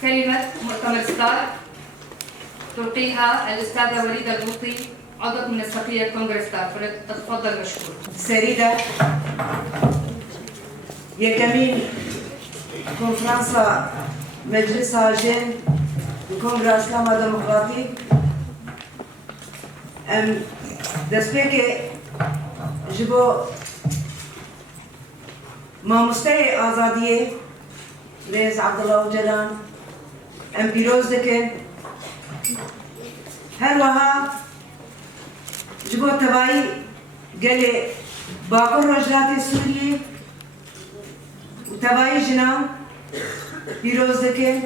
كلمة مؤتمر ستار تلقيها الأستاذة وليدة البوطي عضو منسقية كونغرس ستار. تفضل مشكور. سريدة يكمين كونفرنسا مجلس هاجين كونغرس اسلاما ديمقراطي دسبيكي جبو ماموستي آزادية رئيس عبد الله وجلان بيروز دكن هروها جبو تبعي قالي باقر رجلات سوريا وتبعي جنام بيروز دكن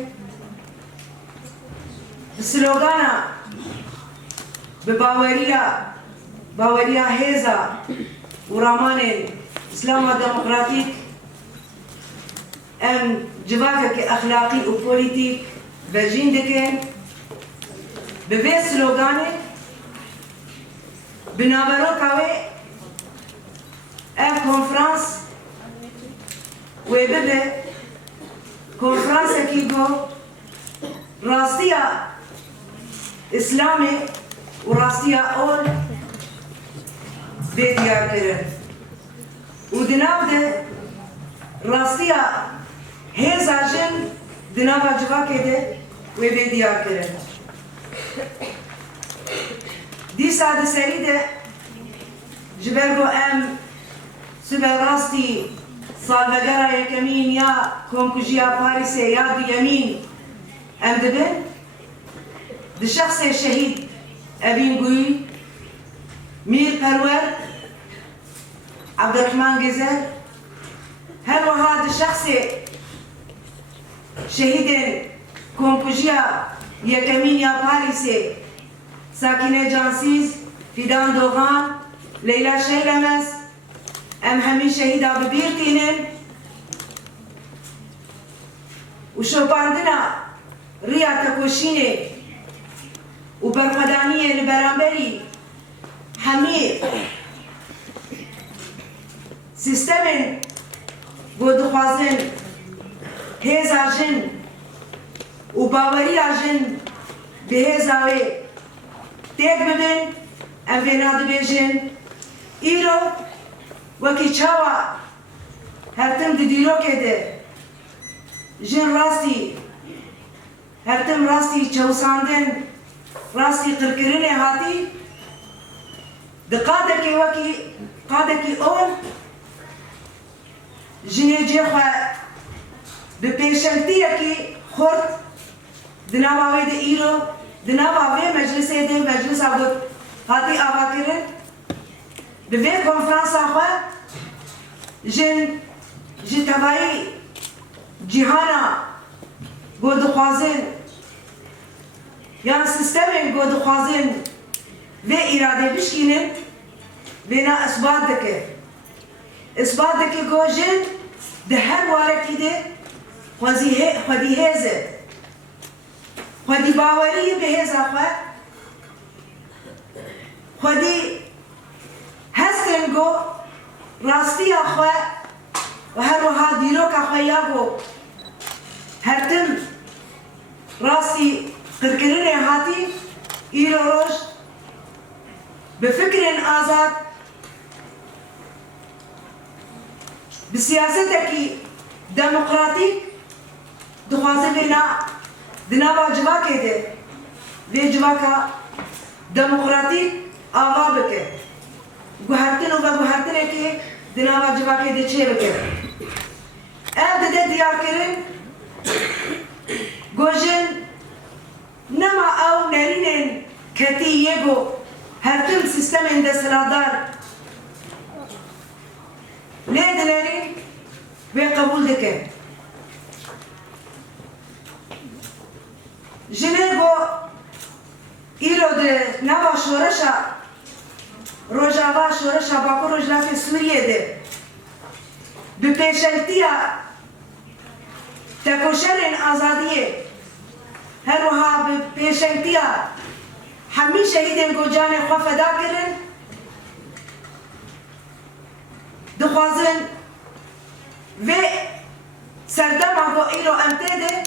بسلوغانا باوريا هيزا ورامان اسلام ديمقراطيك ام جواكك اخلاقي وبوليتيك بجين دكن ببيت سلوغاني بنابرو كاوي ام كونفرانس وببه كونفرانس كيغو راستيا اسلامي وراستيا اول بيديار كرن ودناب ده راستيا هيزا جن دنابا جواكي ده وبيديار كرن دي سادة سريدة جبرغو ام سبا راستي صالبقرة يكمين يا كونكوجيا باريسي يا دو يمين ام دبن دي شخص الشهيد أبين قوي مير برور عبد الرحمن جزر هل وهذا الشخص شهيد كونكوجيا يكمين يا باريسي ساكنة جانسيز فيدان دوغان ليلى شيلمس أم همين شهيدة ببيرتينن وشوباندنا ريا تكوشيني وبرخدانية لبرامبري همي سيستمن بودخوازن هيزا جن وباوريا جن بهيزاوي تيك بدن ام بيناد بيجن ايرو وكي چاوا هرتم ديرو كده جن راستي هرتم راستي چوساندن راستي قرقريني هاتي دقادكي وكي قادكي اول جني جيخوا ببيشنتيكي خورت دنابا ويد ايرو دنابا وي مجلس يدي مجلس عبود هاتي آباكرن بفي كونفرانس اخوا جن جتباي جهانا بود خوازن يعني سيستمين قد خوازن في إرادة بشكينن بنا إثبات دكه إثبات دكه جوجن ده هر وارد كده خدي هزه خدي باوري بهزه خدي هستن جو راستي أخوة وهر وها ديروك أخوياكو هرتم راستي قرقرين هاتي إيرو روش بفكر آزاد بسياستك ديمقراطيك دخوازي بنا دنابا جواكي ده في جواكا ديمقراطيك آغابك گوهرتن و گوهرتن که دنابا جواكي ده چه بكر ده ديار كرن گوجن نما او نرینن کتی یگو هرتم سیستم اندسلادار لید نرین و قبول دکن جنگو ایرو ده نوا شورشا روجاوا شورشا باکو روجلات سوریه ده بپیشلتیا تکوشرین آزادیه هر وها بپیشنتیا همین شهیدن گوجان خوا فدا کرن دخوازن و سردم اگو ایرو امتده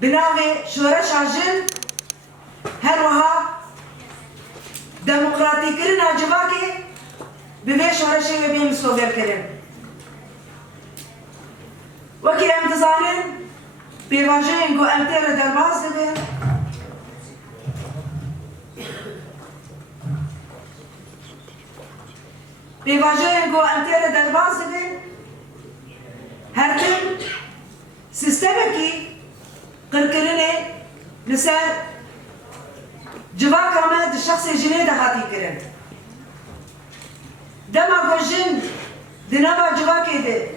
بناوی شورش آجن هر وها دموکراتی کرن آجوا که ببه شورشی و بیم سوگر کرن وکی امتزانن بیواجه گو امتر درباز دبه بیواجه گو امتر درباز دبه هر تن سیستمی کی قرقرنه لسر جواک آمد شخص جنه دهاتی کرن دما گوشن دنابا جواکی ده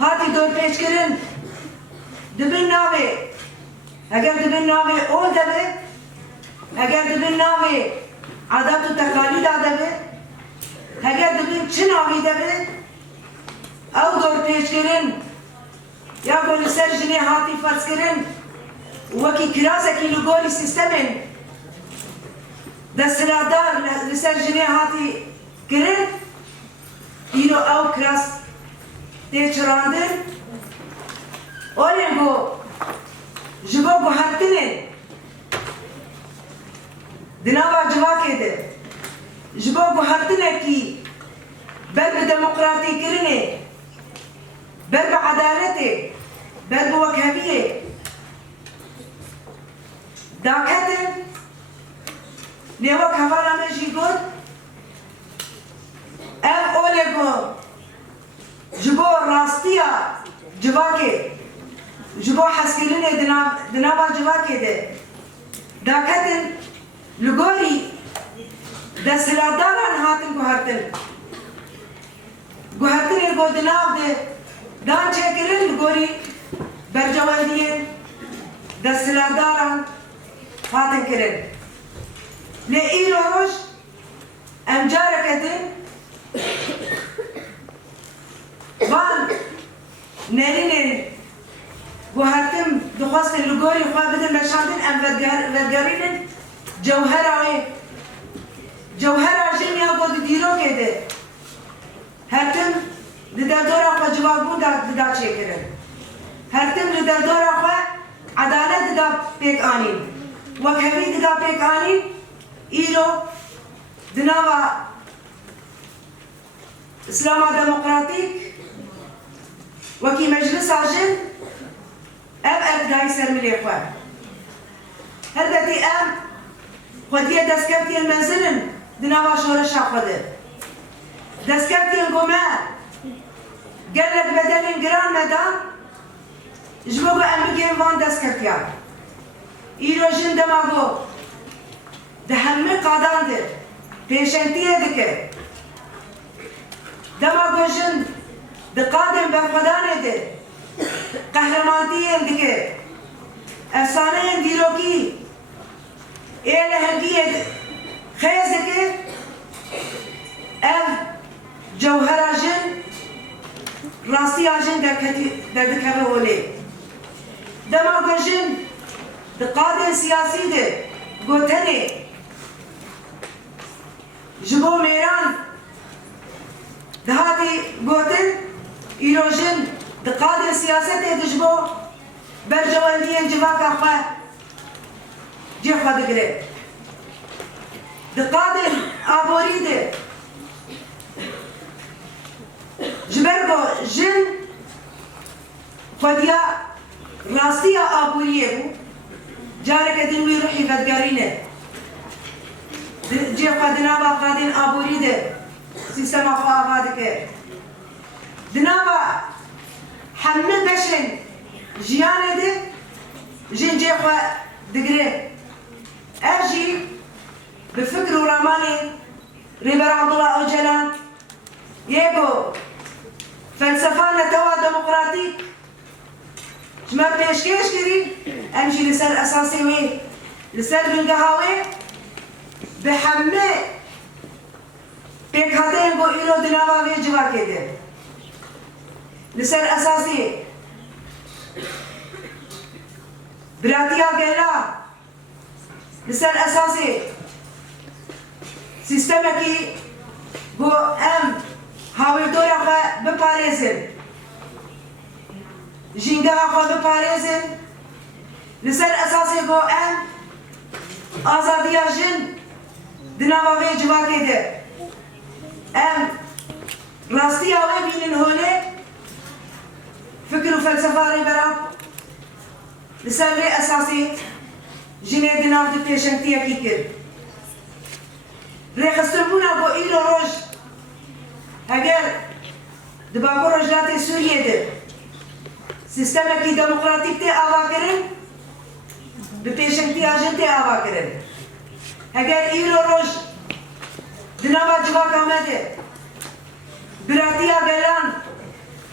هاتی دور پیش کرن دبن ناوی اگر دبن ناوی اول دبه اگر دبن ناوی عادات و تقالید دبه اگر دبن چه ناوی دبه او دور پیش کرن یا گولی سر جنه هاتی فرس کرن وکی کراسه کی لگولی سیستمن دستلادار لسر جنه هاتی کرن ایرو او کراس تی چراندن اولین گو جبو گو هرتنه دنابا جواکه ده جبو گو هرتنه کی بر به دموکراتی کرنه بر به عدالته بر به وکهویه داکتن لیوک حوالا مجی گود ام اوله گو جبو راستیا جواکه جبو حسکرینه دنابا جواکه ده داکتن لگوری دستلاداران هاتن گوهرتن گو دناب ده دان چکرین لگوری برجواندین دستلاداران هاتن کرن لئیلو روش امجاره کتن وان نرینن گوهرتن دخواستن لگوری خواه بدن بشاندن ام ورگرینن جوهر آجن یا گود دیرو کده هرتم لدر دورا خواه جواب بون دا چه کرن هرتم لدر دورا خواه عدالت دا پیک آنین وکهوی دا پیک آنین ایرو دناوا اسلاما دموکراتیک وکی مجلس آجن ام اقدای سرملی خواه هربتی ام خودیه دستکفتی المنزلن دناوا شورش خوده دستکفتی الگومه گلک بدن گران مدام جبوگو ام بگیم وان دستکفتیان ایرو جن دماغو ده همه قادان ده پیشنتیه دکه دماغو جن ده قادم برخدانه ده قهرمانتیه دکه افسانه دیروکی ایله هنگیه خیز دکه اف جوهر آجن راستی آجن در دکه ولی دماغو جن ده قادم سیاسی ده گوتنه جبو میران دهاتی گوتن ایروژن دقادر سیاست دجبو برجواندین جواکا خواه جه خواه دگره دقادر آبوری ده جبرگو جن خودیا راستی آبوریه بو جارك دنوي روحي فدقارينه جي قادنابا قادين آبوري ده سيستما خواه هادك دنابا حمل بشن جيانه ده جين جي خواه دقره أجي بفكر وراماني ريبر عبد الله أوجلان يبو فلسفانا توا ديمقراطيك جمع پیشکش کری امشی لسر اساسی وی لسر بنگهاوی به همه پیکاته انگو ایرو دناوا وی جوا کده لسر اساسی براتیا گلا لسر اساسی سیستم کی گو ام هاوی دورا خواه بپارزن جینگه خواه بپارزن لسر اساسی گو ام آزادی جن دناوا وی جواکی ده ام راستی آوه بینن هونه فکر و فلسفه ری برام لسر وی اساسی جنه دناو ده پیشنگتی اکی کرد ریخستن بونا با ایل و روش اگر دباگو رجلات سوریه ده سیستم اکی دموکراتیک تی آوا کرن به پیشنگتی آجن تی آوا کرن اگر ایل و روش دناوا جواک آمده براتیا گلان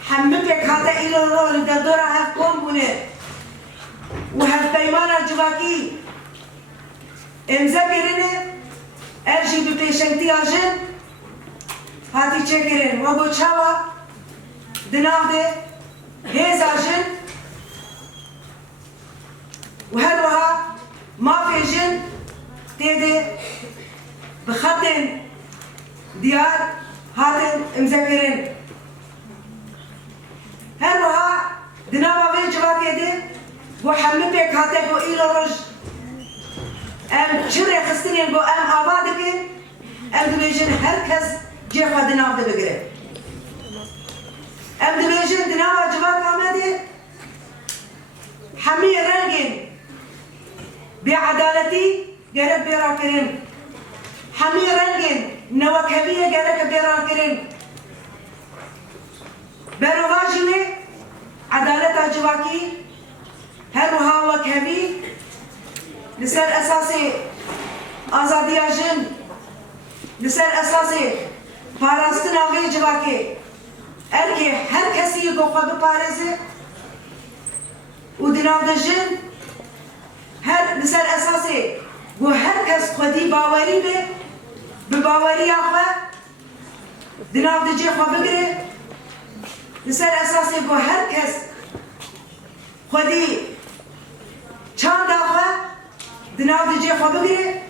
همه پیک هاتا ایل و روش در دورا هف کن بونه و هف پیمانا جواکی امزا کرنه ارجی به پیشنگتی آجن هاتی چه کرن و گو چاوا دناو ده هیز آجن و هر وها ما فیجن تیده بخطن دیار هاتن امزا کرن هر وها دناو وی جواکی ده و همه پیک هاته گو ایل روش ام چره خستنین گو ام آباده کن ام دبیجن هر کس جه خود دناو ده بگره ام دبیجن دناو جواب آمده همه رنگین بعدالتی گرد بیرا کرن همه رنگین نوکبیه گرد بیرا کرن برواجی عدالت جواکی هر وها وکبی لسر اساسی آزادی جن لسر اساسی پاراستن آوی جواکی ارکه هر کسی کو خواب پارزه و دناو ده جن هر لسر اساسی و هر کس خودی باوری به باوری آخوا دناو ده جه خواب بگره لسر اساسی و هر کس خودی چند آخوا دناو ده جه خواب بگره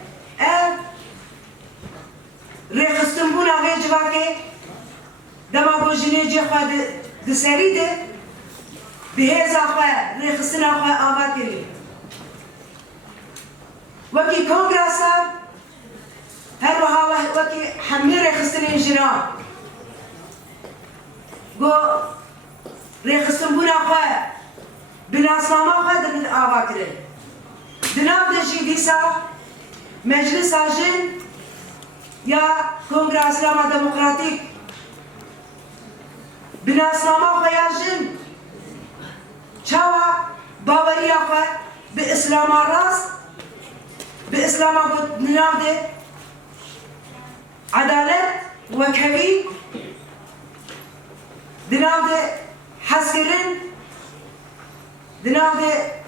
ریخستن بون آوی جواکی دما گو جنه جه خواه ده سری ده به هیز آخواه ریخستن آخواه آوا کری وکی کنگراسا هر وها وکی همه ریخستن انجنا گو ریخستن بون آخواه بناسنامه آخواه ده آوا کری دناو ده جی دیسا مجلس آجن یا کنگره اسلام دموکراتیک بناسنامه آجن چاوا باوری آخواه به اسلام راست به اسلام دناو ده عدالت و کبی دناو ده حس کرن دناو ده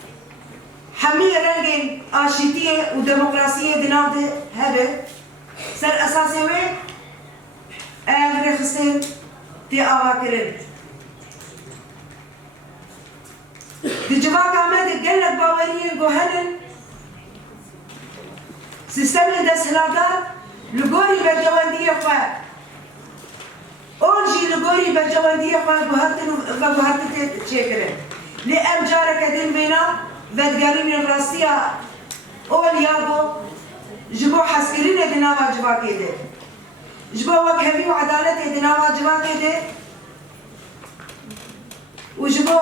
همه رنگین آشتیه و دموکراسیه دناو ده هبه سر اساسی وی ریخستن تی آوا کرن دی جواک آمده گلت باوریه گو هنن سیستم دستهلادار لگوری برجواندیه خواه اول جی لگوری برجواندیه خواه گو هرتن چه کرن لی ام جاره کدن بینا ودگرین راستیا اول یابو جبو حسکرین دناوا جواکی ده جبو وکهوی و عدالت دناوا جواکی ده و جبو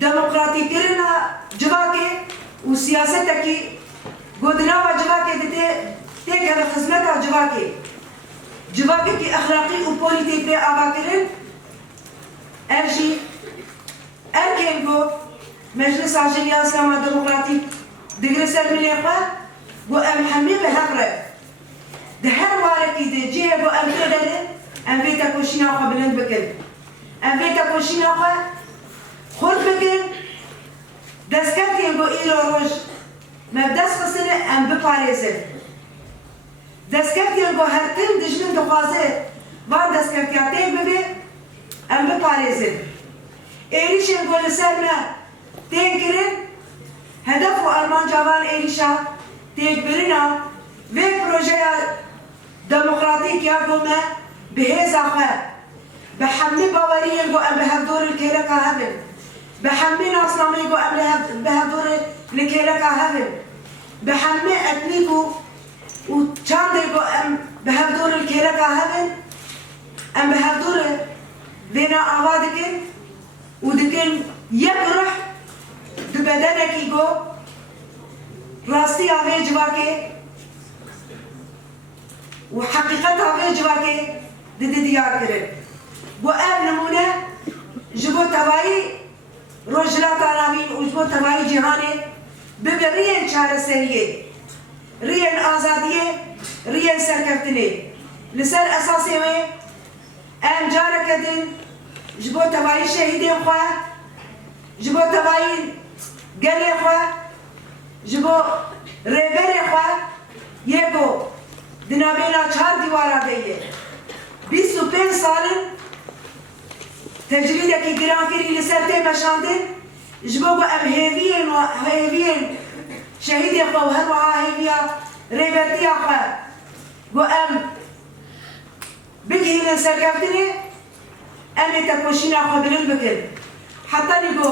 دموکراتی کرنا جواکی و سیاست کی گو دناوا جواکی ده تیک هر خدمت جواکی کی اخلاقی و پولیتیک به آوا کرن ارجی ارکن گو مجلس عجلی اسلام دموکراتی دگر سر ملی خواه گو ام همه به هفره ده هر وارکی ده جه گو ام کدره ام ویتا کوشینا خواه بلند بکن ام ویتا کوشینا خواه خود بکن دستکتی گو ایلو روش مبدست خسنه ام بپارزن دستکتی گو هر تن دجمن دخوازه وان دستکتی تیگ ببه ام بپارزن ایریشن گو لسر ما تیگ کرن هدف و ارمان جوان ایریشا تیگ برنا و پروژه دموکراتیک یا گومه به هیز آخواه به همه باوریه گو ام به هفدور الکیلکا هبن به همه ناسنامه گو ام به هفدور لكيلك هبل بحمي أتنيكو وشاندركو أم بهبدور الكيلك هبل أم بهبدور بين أعوادك ودكن يبرح ببدنك يجو راستي عمي جواكي وحقيقة عمي جواكي دي ديار كرن وأب نمونة جبو تباي رجلات عالمين وجبو تباي جهاني ببريين شهر سرية ريين آزادية ريين سركفتني لسر أساسي وي أم جارك دين جبو تباي شهيدين خواه جبو تباي قلي خواه جبو ريبري خواه يكو دنابينا 4 ديوارا بيه 25 سالن تجريدك جران كري لسرتي مشاندن جبو ام هيفين شهيد يخوا وهروها هيفيا ريبرتي اخوا بو ام بيجي من سركفتني امي تكوشين اخوا بالبكر حتى نيجو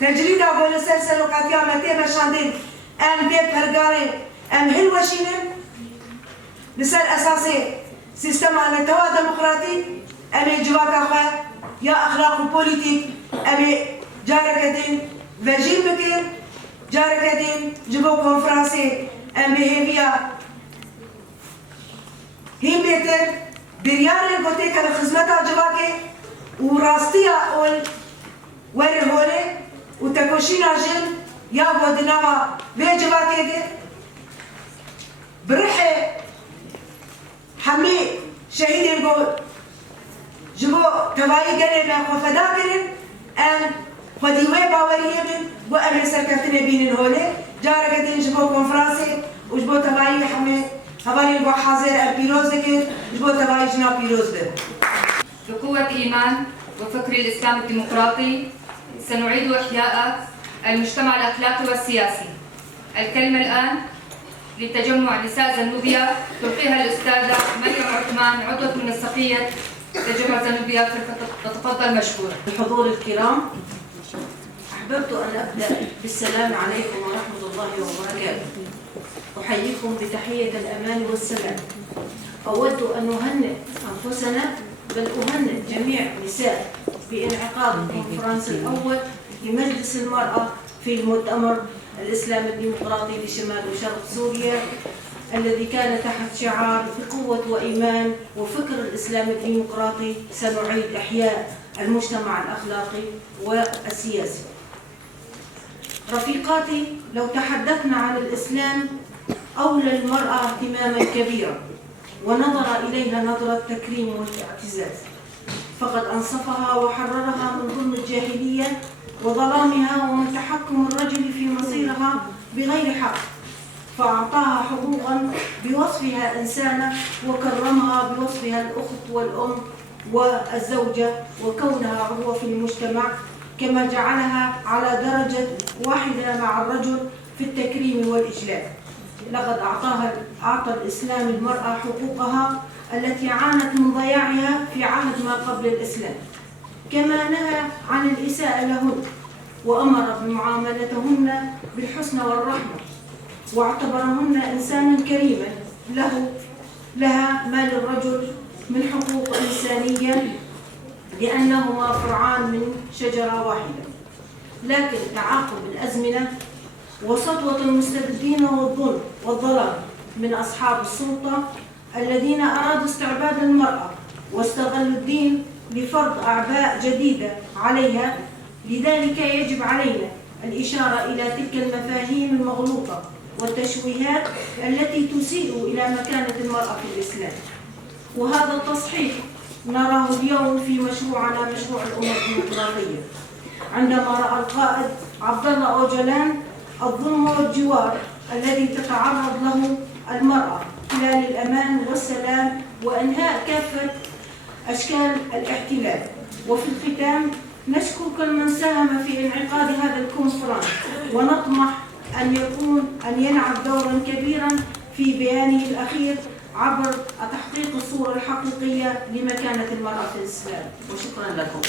تجريد ابو لسلسل وقاتيا متي مشاندن ام بي برغاري ام هلوشينن لسر اساسي سيستم أنا توا ديمقراطي أمي جواك أخوة يا أخلاق بوليتيك أمي جاركتين فجيل بكين جاركتين جبو كونفرانسي أمي هيفيا هي بيتر بريار البوتيك بخدمتها جواكي وراستيا أول وري هولي وتكوشينا جن يا بودناما في جواكي دي برحي حمي شهيد يقول جبو تباي قلي ما خفدا كرن أن خديوه باوريه من وأمر سركفتني بين الهولي جاركتين جبو كونفرانسي وجبو تباي حمي هبالي البو حاضر البيروز ذكر جبو تباي جنا بيروز ده بقوة إيمان وفكر الإسلام الديمقراطي سنعيد إحياء المجتمع الأخلاقي والسياسي. الكلمة الآن لتجمع نساء زنوبيا تلقيها الأستاذة مريم عثمان عضوة منسقية تجمع زنوبيا، تتفضل مشكورة. الحضور الكرام، أحببت أن أبدأ بالسلام عليكم ورحمة الله وبركاته. أحييكم بتحية الأمان والسلام. أود أن أهنئ أنفسنا بل أهنئ جميع النساء بانعقاد الكونفرنس الأول لمجلس المرأة في المؤتمر الإسلام الديمقراطي لشمال وشرق سوريا الذي كان تحت شعار بقوة وإيمان وفكر الإسلام الديمقراطي سنعيد إحياء المجتمع الأخلاقي والسياسي. رفيقاتي، لو تحدثنا عن الإسلام أولى المرأة اهتماما كبيرا ونظر إليها نظرة تكريم واعتزاز، فقد أنصفها وحررها من ظلم الجاهلية وظلامها ومن تحكم الرجل في مصيرها بغير حق، فأعطاها حقوقا بوصفها إنسانة وكرمها بوصفها الأخت والأم والزوجة وكونها عضوة في المجتمع، كما جعلها على درجة واحدة مع الرجل في التكريم والإجلال. لقد أعطى الإسلام المرأة حقوقها التي عانت من ضياعها في عهد ما قبل الإسلام، كما نهى عن الإساءة لهن وأمر بمعاملتهن بالحسن والرحمة، واعتبرهن إنسانا كريما لها ما للرجل من حقوق إنسانية لأنهما فرعان من شجرة واحدة. لكن تعاقب الأزمنة وسطوة المستبدين والظلم والظلام من أصحاب السلطة الذين أرادوا استعباد المرأة واستغلوا الدين لفرض أعباء جديدة عليها، لذلك يجب علينا الإشارة إلى تلك المفاهيم المغلوطة والتشويهات التي تسيء إلى مكانة المرأة في الإسلام. وهذا التصحيح نراه اليوم في مشروعنا، مشروع الأمة الديمقراطية، عندما رأى القائد عبد الله أوجلان الظلم والجوار الذي تتعرض له المرأة خلال الأمان والسلام وإنهاء كافة أشكال الاحتلال. وفي الختام نشكر كل من ساهم في انعقاد هذا الكونفرنس، ونطمح أن يلعب دورا كبيرا في بيانه الأخير عبر تحقيق الصورة الحقيقية لمكانة المرأة في الإسلام. وشكرا لكم.